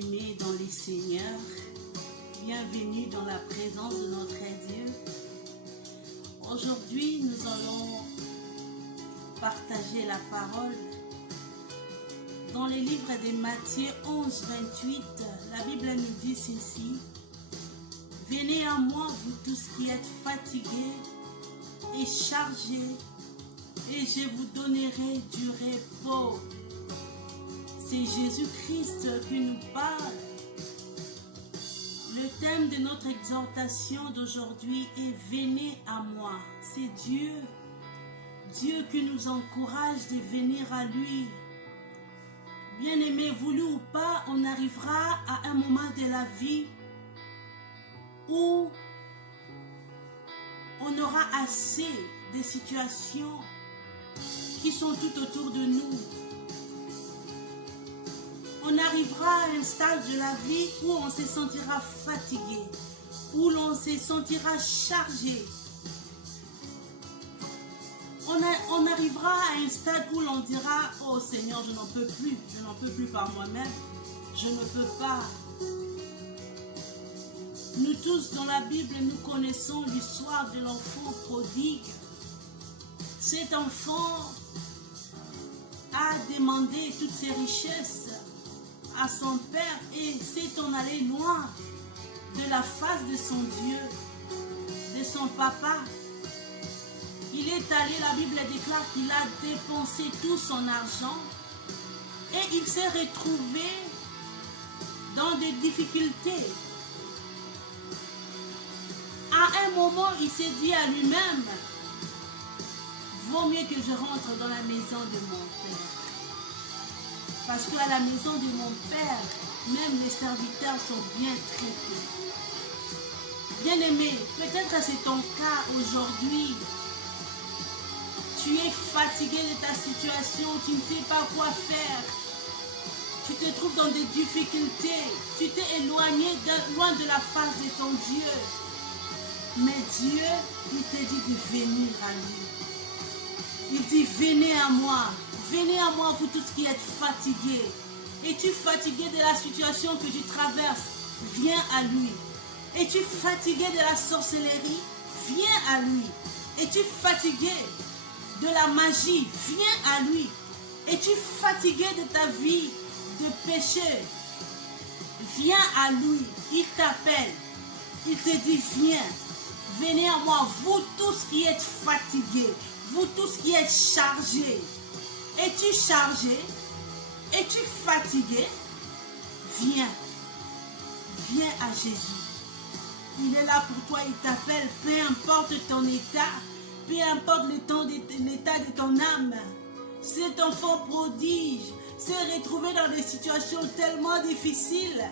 bien-aimés dans les Seigneurs, bienvenue dans la présence de notre Dieu. Aujourd'hui, nous allons partager la parole. Dans les livres de Matthieu 11, 28, la Bible nous dit ceci: venez à moi, vous tous qui êtes fatigués et chargés, et je vous donnerai du repos. C'est Jésus-Christ qui nous parle. Le thème de notre exhortation d'aujourd'hui est « Venez à moi ». C'est Dieu qui nous encourage de venir à lui. Bien-aimés, voulu ou pas, on arrivera à un moment de la vie où on aura assez de situations qui sont tout autour de nous. On arrivera à un stade de la vie où on se sentira fatigué, où l'on se sentira chargé. On arrivera à un stade où l'on dira « Oh Seigneur, je n'en peux plus par moi-même, je ne peux pas ». Nous tous dans la Bible, nous connaissons l'histoire de l'enfant prodigue. Cet enfant a demandé toutes ses richesses à son père et s'est en allé loin de la face de son Dieu, de son papa. Il est allé, la Bible déclare qu'il a dépensé tout son argent et il s'est retrouvé dans des difficultés. À un moment, il s'est dit à lui-même, vaut mieux que je rentre dans la maison de mon père. Parce qu'à la maison de mon père, même les serviteurs sont bien traités. Bien-aimé, peut-être c'est ton cas aujourd'hui. Tu es fatigué de ta situation, tu ne sais pas quoi faire. Tu te trouves dans des difficultés. Tu t'es éloigné loin de la face de ton Dieu. Mais Dieu, il te dit de venir à lui. Il dit, venez à moi, vous tous qui êtes fatigués. Es-tu fatigué de la situation que tu traverses? Viens à lui. Es-tu fatigué de la sorcellerie? Viens à lui. Es-tu fatigué de la magie? Viens à lui. Es-tu fatigué de ta vie de péché? Viens à lui. Il t'appelle. Il te dit, viens. Venez à moi, vous tous qui êtes fatigués. Vous tous qui êtes chargés. Es-tu chargé? Es-tu fatigué? Viens. Viens à Jésus. Il est là pour toi, il t'appelle. Peu importe ton état, peu importe l'état de ton âme. Cet enfant prodige s'est retrouvé dans des situations tellement difficiles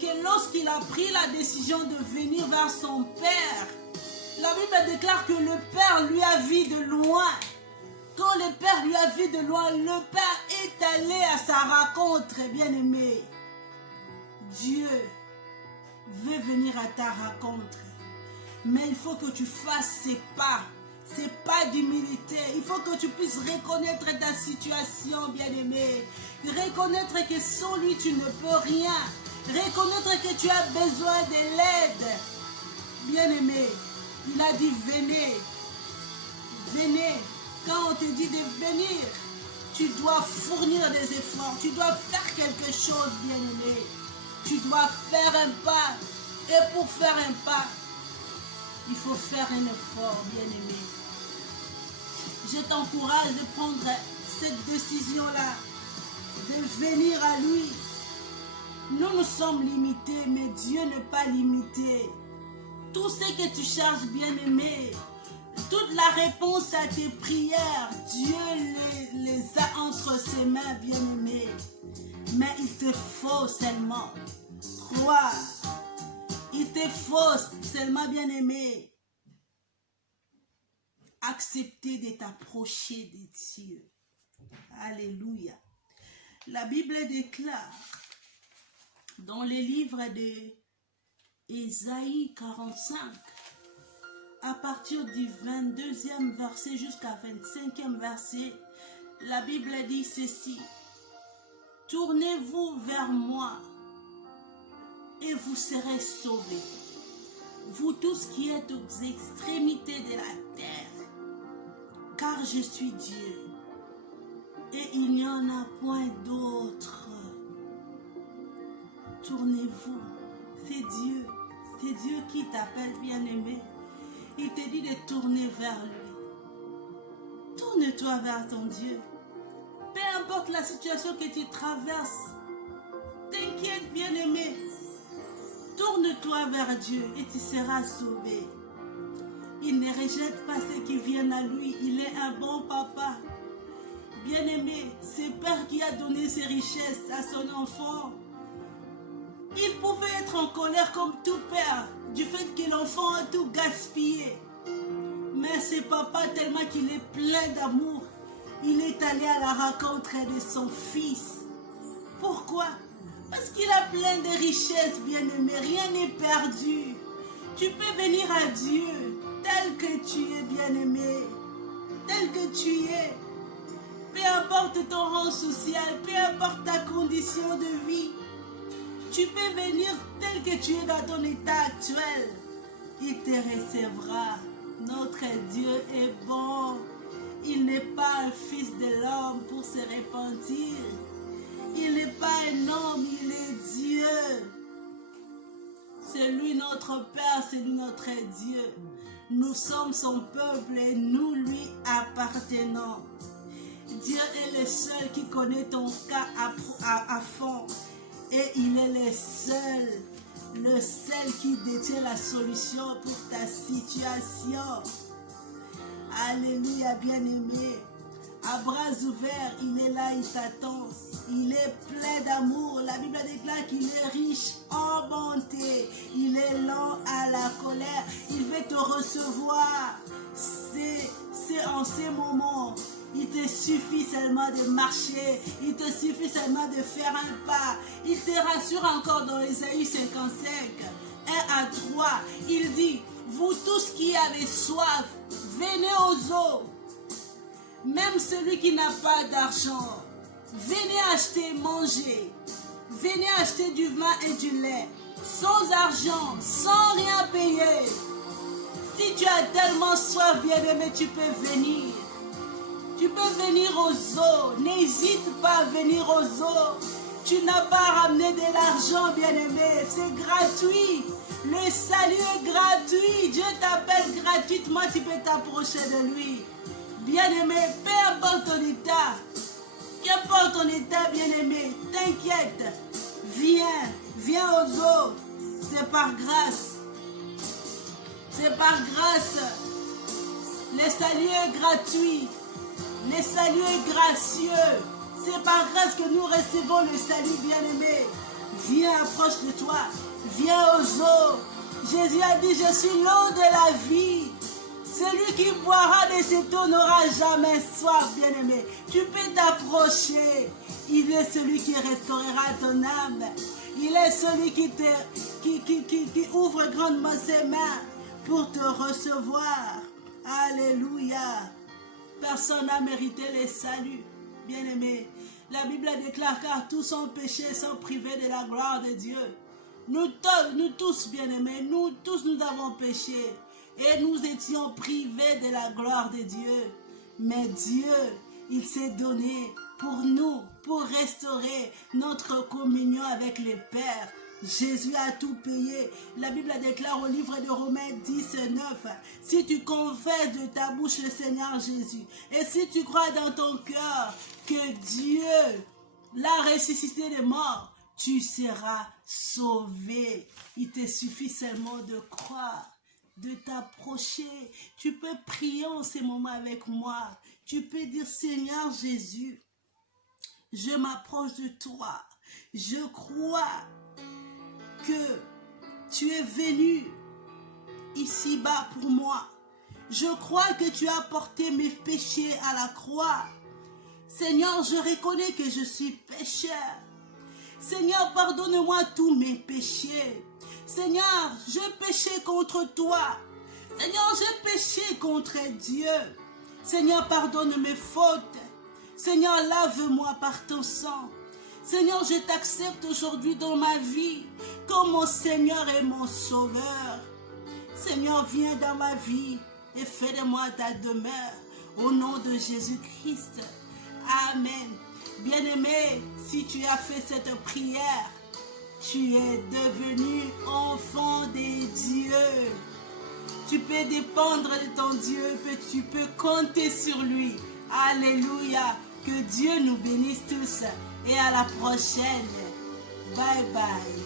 que lorsqu'il a pris la décision de venir vers son père, la Bible déclare que le père lui a vu de loin. Quand le père lui a vu de loin, le père est allé à sa rencontre, bien-aimé. Dieu veut venir à ta rencontre. Mais il faut que tu fasses ces pas d'humilité. Il faut que tu puisses reconnaître ta situation, bien-aimé. Reconnaître que sans lui, tu ne peux rien. Reconnaître que tu as besoin de l'aide. Bien-aimé, il a dit venez. Venez. Quand on te dit de venir, tu dois fournir des efforts. Tu dois faire quelque chose, bien-aimé. Tu dois faire un pas. Et pour faire un pas, il faut faire un effort, bien-aimé. Je t'encourage de prendre cette décision-là, de venir à lui. Nous sommes limités, mais Dieu n'est pas limité. Tout ce que tu cherches, bien-aimé, toute la réponse à tes prières, Dieu les a entre ses mains, bien-aimé. Mais il te faut seulement croire. Il te faut seulement, bien-aimé, accepter de t'approcher de Dieu. Alléluia. La Bible déclare dans les livres de Ésaïe 45, à partir du 22e verset jusqu'à 25e verset, la Bible dit ceci: tournez-vous vers moi, et vous serez sauvés. Vous tous qui êtes aux extrémités de la terre, car je suis Dieu, et il n'y en a point d'autre. Tournez-vous, c'est Dieu qui t'appelle bien-aimé. Il te dit de tourner vers lui. Tourne-toi vers ton Dieu. Peu importe la situation que tu traverses, t'inquiète bien-aimé. Tourne-toi vers Dieu et tu seras sauvé. Il ne rejette pas ceux qui viennent à lui. Il est un bon papa. Bien-aimé, c'est Père qui a donné ses richesses à son enfant. Il pouvait être en colère comme tout père du fait que l'enfant a tout gaspillé. Mais c'est papa, tellement qu'il est plein d'amour, il est allé à la rencontre de son fils. Pourquoi? Parce qu'il a plein de richesses, bien-aimé. Rien n'est perdu. Tu peux venir à Dieu tel que tu es, bien-aimé. Tel que tu es. Peu importe ton rang social, peu importe ta condition de vie. Tu peux venir tel que tu es dans ton état actuel. Il te recevra. Notre Dieu est bon. Il n'est pas un fils de l'homme pour se repentir. Il n'est pas un homme, il est Dieu. C'est lui notre Père, c'est lui notre Dieu. Nous sommes son peuple et nous lui appartenons. Dieu est le seul qui connaît ton cas à fond. Et il est le seul qui détient la solution pour ta situation. Alléluia, bien-aimé. À bras ouverts, il est là, il t'attend. Il est plein d'amour. La Bible déclare qu'il est riche en bonté. Il est lent à la colère. Il veut te recevoir. C'est en ces moments. Il te suffit seulement de marcher. Il te suffit seulement de faire un pas. Il te rassure encore dans Ésaïe 55, 1 à 3. Il dit, vous tous qui avez soif, venez aux eaux. Même celui qui n'a pas d'argent, venez acheter, manger. Venez acheter du vin et du lait, sans argent, sans rien payer. Si tu as tellement soif, bien-aimé, tu peux venir. Tu peux venir aux eaux. N'hésite pas à venir aux eaux. Tu n'as pas ramené de l'argent, bien-aimé. C'est gratuit. Le salut est gratuit. Dieu t'appelle gratuitement. Tu peux t'approcher de lui. Bien-aimé, peu importe ton état. Qu'importe ton état, bien-aimé. T'inquiète. Viens aux eaux. C'est par grâce. C'est par grâce. Le salut est gratuit. Le salut est gracieux. C'est par grâce que nous recevons le salut, bien-aimé. Viens, approche de toi. Viens aux eaux. Jésus a dit, je suis l'eau de la vie. Celui qui boira de cette eau n'aura jamais soif, bien-aimé. Tu peux t'approcher. Il est celui qui restaurera ton âme. Il est celui qui ouvre grandement ses mains pour te recevoir. Alléluia. Personne n'a mérité le salut, bien-aimé. La Bible déclare car tous ont péché, sont privés de la gloire de Dieu. Nous tous, bien-aimés, nous tous nous avons péché et nous étions privés de la gloire de Dieu. Mais Dieu, il s'est donné pour nous, pour restaurer notre communion avec le Père. Jésus a tout payé. La Bible déclare au livre de Romains 10, 9. Si tu confesses de ta bouche le Seigneur Jésus, et si tu crois dans ton cœur que Dieu l'a ressuscité des morts, tu seras sauvé. Il te suffit seulement de croire, de t'approcher. Tu peux prier en ces moments avec moi. Tu peux dire, Seigneur Jésus, je m'approche de toi. Je crois que tu es venu ici-bas pour moi. Je crois que tu as porté mes péchés à la croix. Seigneur, je reconnais que je suis pécheur. Seigneur, pardonne-moi tous mes péchés. Seigneur, j'ai péché contre toi. Seigneur, j'ai péché contre Dieu. Seigneur, pardonne mes fautes. Seigneur, lave-moi par ton sang. Seigneur, je t'accepte aujourd'hui dans ma vie comme mon Seigneur et mon Sauveur. Seigneur, viens dans ma vie et fais de moi ta demeure. Au nom de Jésus-Christ. Amen. Bien-aimé, si tu as fait cette prière, tu es devenu enfant des dieux. Tu peux dépendre de ton Dieu, tu peux compter sur lui. Alléluia. Que Dieu nous bénisse tous et à la prochaine. Bye bye.